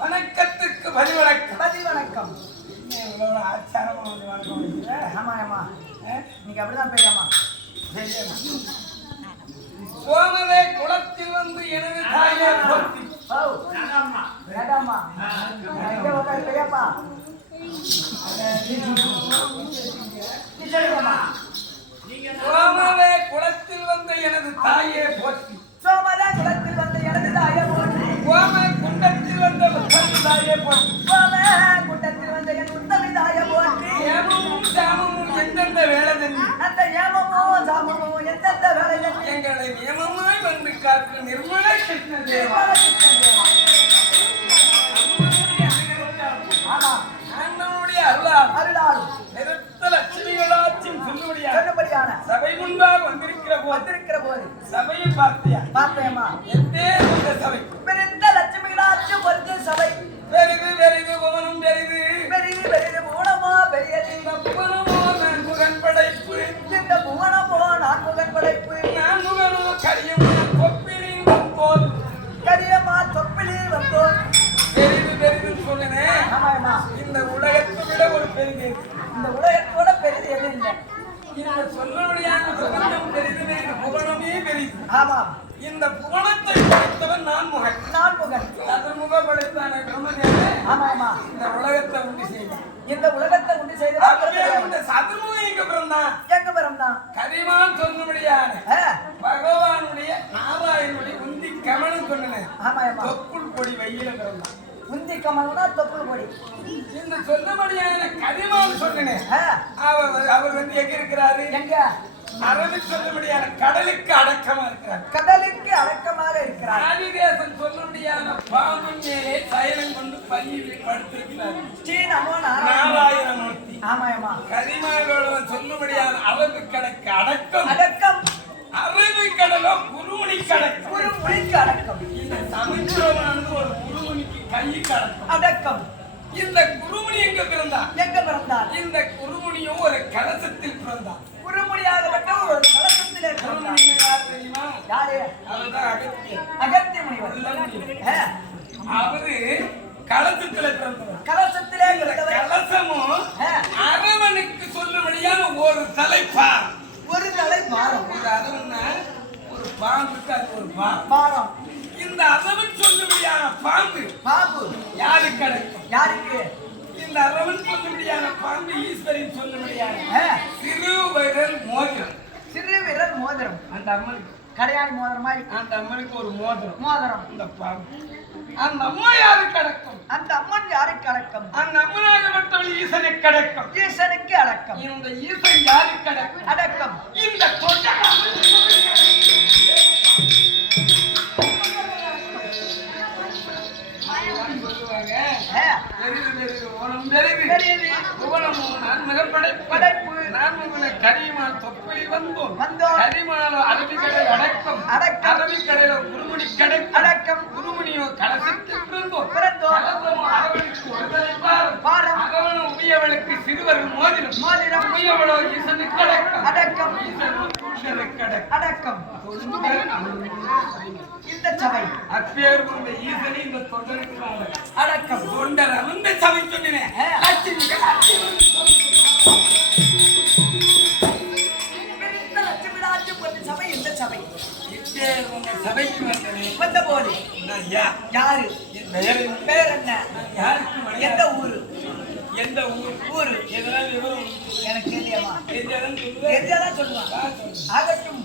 வணக்கத்துக்கு பதில் வணக்கம். பதில் வணக்கம். இவ்வளோ ஆச்சாரமா வந்து வணக்கம் வைக்கிற. ஆமா ஆமா, நீங்க அப்படிதான் பேசாமா. சோமவே குளத்தில் வந்து எனது தாயை போற்றி. வேண்டாமா, எங்க உட்காரு பெரியப்பா. சோமவே குளத்தில் வந்து எனது தாயை போற்றி. சோமவே குளத்தில் வந்து எனது தாயை போற்றி. சோம குண்டத்தில் வந்த உத்தமி தாயை போற்றி. சோம குண்டத்தில் வந்த என் உத்தமி தாயை போற்றி. ஏமமும் சாமமும் எந்தெந்த வேலைதன் அந்த ஏமமோ சாமமோ எந்தெந்த வேலைதன் எங்களை நியமமாய் வந்து காத்து நிர்மல கிருஷ்ண தேவா. ஆமா, ஆண்டவனுடைய அருளால் அருளாலும் நிறுத்த லட்சுமிகளாச்சும் சொல்லும்படியான சபை முன்பாக வந்திருக்கிற போது சபையை பார்த்தியா? பார்த்தேமா. எந்தே இந்த சபை பெருந்த லட்சுமிகளாச்சும் பொறுத்து சபை பெரிது பெரிது புவனம் பெரிது பெரிது பெரிது புவனமோ பெரியது. புவனமோ நான்முகன் படைப்பு இந்த புவனமோ நான்முகன் படைப்பு. நான்முகனோ கரியமோ கொப்பிலின் வந்தோன் கரியமா தொப்பிலில் வந்தோன். பெரிது பெரிதுன்னு சொன்னேன். ஆமாமா, இந்த உலகத்தை விட ஒரு பெரிது, இந்த உலகத்தோட பெரிது எதுவும் இல்லை. இந்த சொல்லபடியான பிரபஞ்சம் பெரிது, இந்த புவனமே பெரிது. ஆமா, இந்த புவனத்தை படைத்தவன் நான்முகன். நான்முகன் சதுர்முக படைத்தான பிரம்மதேவன் ஆமாமா, இந்த உலகத்தை உண்டு செய்தான். இந்த உலகத்தை உண்டு செய்த இந்த சதுர்முகம் எங்க பிறந்தான்? எங்க பிறந்தான்? கரிமான் சொல்லும்படியான பகவானுடைய நாராயணனுடைய உந்தி கமனம் சொன்னேன். ஆமாமா, தொப்புள் கொடி வெயில பிறந்தான். உந்தி கமலம்னா தொப்புள் கொடி. இந்த சொல்லும்படியான கரிமான் சொன்னேன். அவர் வந்து எங்க இருக்கிறாரு? எங்க? அரபி சொல்லும்படியான கடலுக்கு அடக்கமா இருக்கிறார். கடலுக்கு அடக்கமாக இருக்கிறார். ஆதிதேசன் சொல்லும்படியான பாம்பின் மேலே சயனம் கொண்டு பள்ளியில் படுத்திருக்கிறார். ஸ்ரீநமோ நாராயணமூர்த்தி. ஆமாமா, கரிமானோட சொல்லும்படியான அரபு கடற்கு அடக்கம். அடக்கம் அரபு கடலோ குருமணி கடக்கம். குருமணிக்கு அடக்கம். இந்த சமுத்திரமானது ஒரு குருமணிக்கு கைக்கு அடக்கம். அடக்கம். இந்த குருமணி எங்க பிறந்தார்? எங்க பிறந்தார்? இந்த குருமணியும் ஒரு கலசத்தில் பிறந்தார். குருமணியாகப்பட்ட ஒரு கலசத்திலே குருமணி யார் தெரியுமா? யாரு? அவர்தான் அகத்தியர். அகத்திய முனிவர். அவரு கலசத்துல பிறந்தவர். கலசத்திலே கலசமும் அரவனுக்கு சொல்லும்படியான ஒரு தலைப்பா. ஒரு தலை பாரம். ஒரு அரவன்னா ஒரு பாம்புக்கு அது ஒரு பாரம். இந்த அரவன் சொல்லும்படியான பாம்பு பாம்பு யாருக்கு அடக்கம்? யாருக்கு? இந்த அரவன் சொல்லும்படியான பாம்பு ஈஸ்வரின் சொல்லும்படியான சிறு விரல் மோதிரம். சிறு விரல் மோதிரம். அந்த அம்மனுக்கு கடையாளி மோதிரம் மாதிரி. அந்த அம்மனுக்கு ஒரு மோதிரம். மோதிரம். இந்த பாம்பு. அந்த அம்மா யாருக்கு அடக்கம்? அந்த அம்மன் யாருக்கு அடக்கம்? அந்த அம்மனாகப்பட்டவள் ஈசனுக்கு அடக்கம். ஈசனுக்கு அடக்கம். இந்த ஈசன் யாருக்கு அடக்கம்? அடக்கம். இந்த கொண்ட கரிமால் தொப்பை வந்தோம். கரிமால அரபிக்கடல் அடக்கம். அரபிக்கடல குருமணி அடக்கம். குருமணியோ கலசத்தில் பிறந்தோம். அரவனுக்கு அரவன் உமையவளுக்கு சிறுவர் மோதிரம். உமையவளோ ஈசனுக்கு அடக்கம். ஈசனுக்கு அடக்கம். இந்த சபை அப்பேர் கொண்ட ஈசனை இந்த தொண்டருக்கு அடக்கம். தொண்டர் அந்த சபை சொன்னேன். சபை இந்த சபை சபைக்கு வந்த போது யாரு பேர் என்ன? எந்த ஊரு? எந்த ஊர் எதனால விவரம் எனக்கு தெரியாமா? தெரியாதான் சொல்லுவாங்க. ஆகட்டும்.